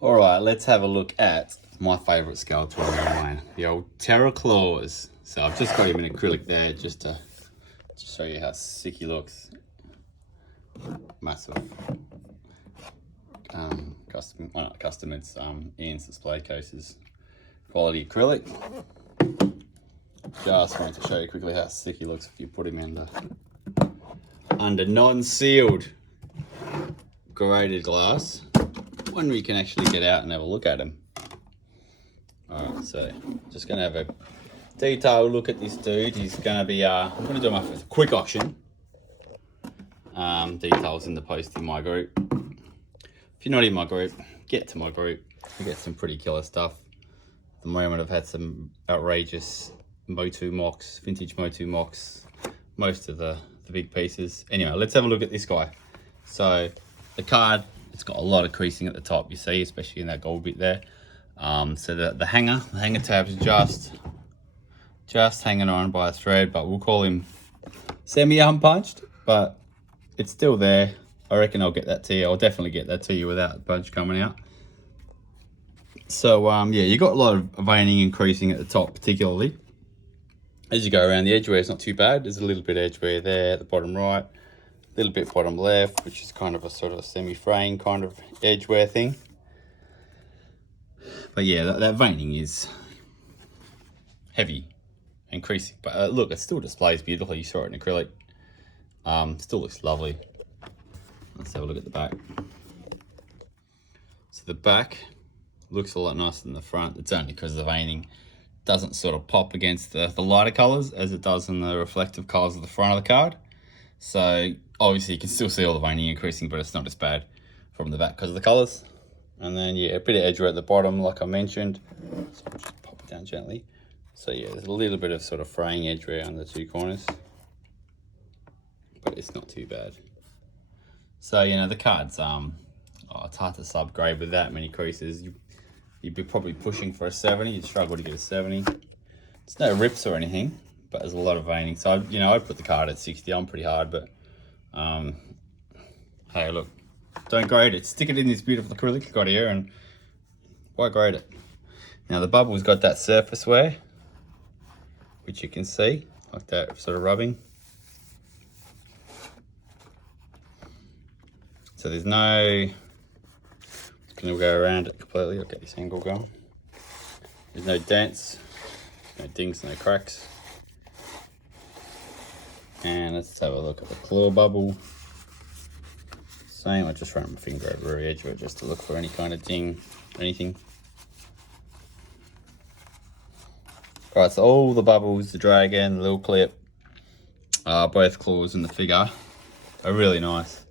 All right, let's have a look at my favorite Skeletor in the line, the old Terror Claws. So I've just got him in acrylic there just to show you how sick he looks. Massive custom, well, not custom, it's Ian's display cases, quality acrylic. Just wanted to show you quickly how sick he looks if you put him under non-sealed graded glass, when we can actually get out and have a look at him. All right, so just gonna have a detailed look at this dude. He's gonna be, I'm gonna do my quick auction. Details in the post in my group. If you're not in my group, get to my group. We get some pretty killer stuff. At the moment I've had some outrageous MOTU MOCs, vintage MOTU MOCs, most of the big pieces. Anyway, let's have a look at this guy. So the card, it's got a lot of creasing at the top, you see, especially in that gold bit there. So the hanger tab's just hanging on by a thread, but we'll call him semi-unpunched, but it's still there. I reckon I'll get that to you. I'll definitely get that to you without the punch coming out. So yeah, you got a lot of veining and creasing at the top, particularly. As you go around, the edge wear is not too bad. There's a little bit of edge wear there at the bottom right, a little bit bottom left, which is kind of a sort of a semi-frame kind of edge wear thing. But yeah, that veining is heavy and creasing. But look, it still displays beautifully. You saw it in acrylic. Still looks lovely. Let's have a look at the back. So the back looks a lot nicer than the front. It's only because the veining doesn't sort of pop against the lighter colors as it does in the reflective colors of the front of the card. So obviously you can still see all the veining increasing, but it's not as bad from the back because of the colors. And then yeah, a bit of edge wear at the bottom, like I mentioned. So I'll just pop it down gently. So yeah, there's a little bit of sort of fraying edge wear on the two corners, but it's not too bad. So, you know, the card's, it's hard to subgrade with that many creases. You'd be probably pushing for a 70. You'd struggle to get a 70. There's no rips or anything, but there's a lot of veining. So, you know, I'd put the card at 60. I'm pretty hard, but hey, look, don't grade it. Stick it in this beautiful acrylic you've got here, and why grade it? Now, the bubble's got that surface wear, which you can see, like that sort of rubbing. So there's no, just gonna go around it completely. I'll get this angle going. There's no dents, no dings, no cracks. And let's have a look at the claw bubble. Same, I just ran my finger over the edge of it just to look for any kind of ding, anything. Right, so all the bubbles, the dragon, the little clip, both claws and the figure are really nice.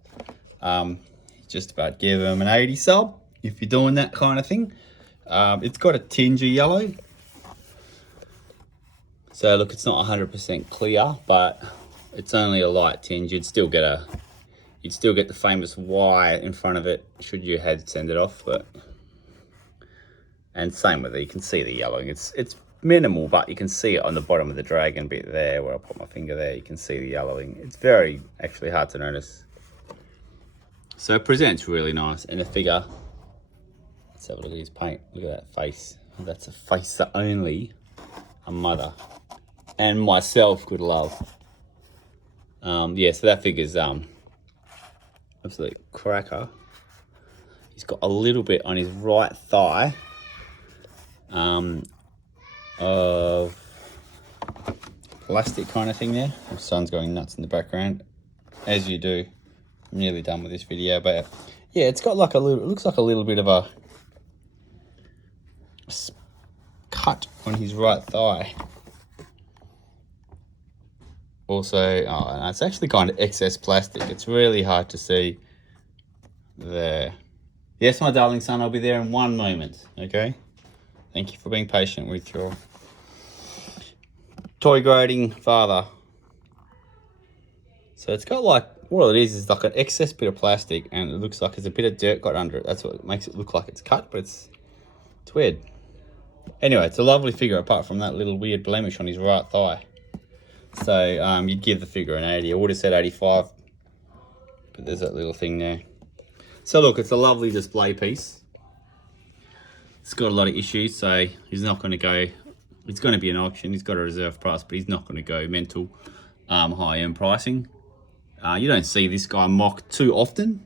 Just about give them an 80 sub if you're doing that kind of thing. It's got a tinge of yellow. So look, it's not 100% clear, but it's only a light tinge. You'd still get the famous Y in front of it should you had send it off, but and same with it, you can see the yellowing. It's minimal, but you can see it on the bottom of the dragon bit there where I put my finger there. You can see the yellowing. It's very actually hard to notice. So it presents really nice, and the figure, let's have a look at his paint. Look at that face. That's a face that only a mother and myself could love. Yeah, so that figure's absolute cracker. He's got a little bit on his right thigh of plastic kind of thing there. The sun's going nuts in the background, as you do. I'm nearly done with this video, but yeah, it's got like a little, it looks like a little bit of a cut on his right thigh. Also, and it's actually kind of excess plastic. It's really hard to see there. Yes, my darling son, I'll be there in one moment, okay? Thank you for being patient with your toy grading father. So it's got like, what it is like an excess bit of plastic, and it looks like there's a bit of dirt got under it. That's what makes it look like it's cut, but it's weird. Anyway, it's a lovely figure apart from that little weird blemish on his right thigh. So you'd give the figure an 80. I would have said 85, but there's that little thing there. So look, it's a lovely display piece. It's got a lot of issues, so he's not going to go. It's going to be an auction. He's got a reserve price, but he's not going to go mental high-end pricing. You don't see this guy MOC too often,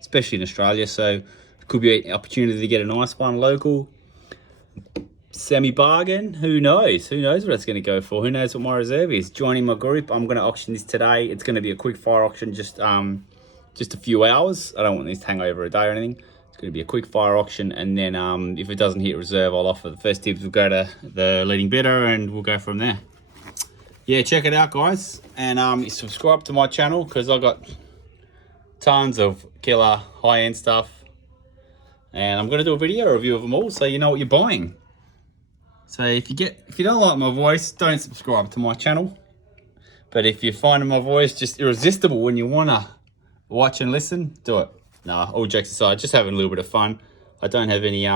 especially in Australia. So it could be an opportunity to get a nice one local. Semi-bargain, who knows? Who knows what it's going to go for? Who knows what my reserve is? Joining my group, I'm going to auction this today. It's going to be a quick fire auction, just a few hours. I don't want this to hang over a day or anything. It's going to be a quick fire auction, and then if it doesn't hit reserve, I'll offer the first dibs. We'll go to the leading bidder, and we'll go from there. Yeah, check it out, guys, and subscribe to my channel because I got tons of killer high-end stuff, and I'm going to do a video review of them all, so you know what you're buying. So if you don't like my voice, don't subscribe to my channel. But if you're finding my voice just irresistible when you wanna watch and listen, do it. Nah, all jokes aside, just having a little bit of fun. I don't have any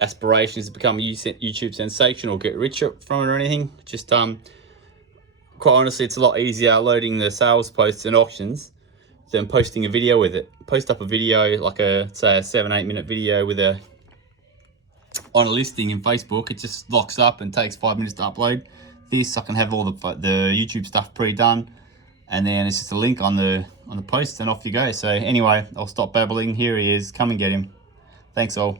aspirations to become a YouTube sensation or get rich from it or anything. Just quite honestly, it's a lot easier loading the sales posts and auctions than posting a video with it. Post up a video, like say a 7-8 minute video with on a listing in Facebook. It just locks up and takes 5 minutes to upload. This, I can have all the YouTube stuff pre-done, and then it's just a link on the post, and off you go. So anyway, I'll stop babbling. Here he is. Come and get him. Thanks all.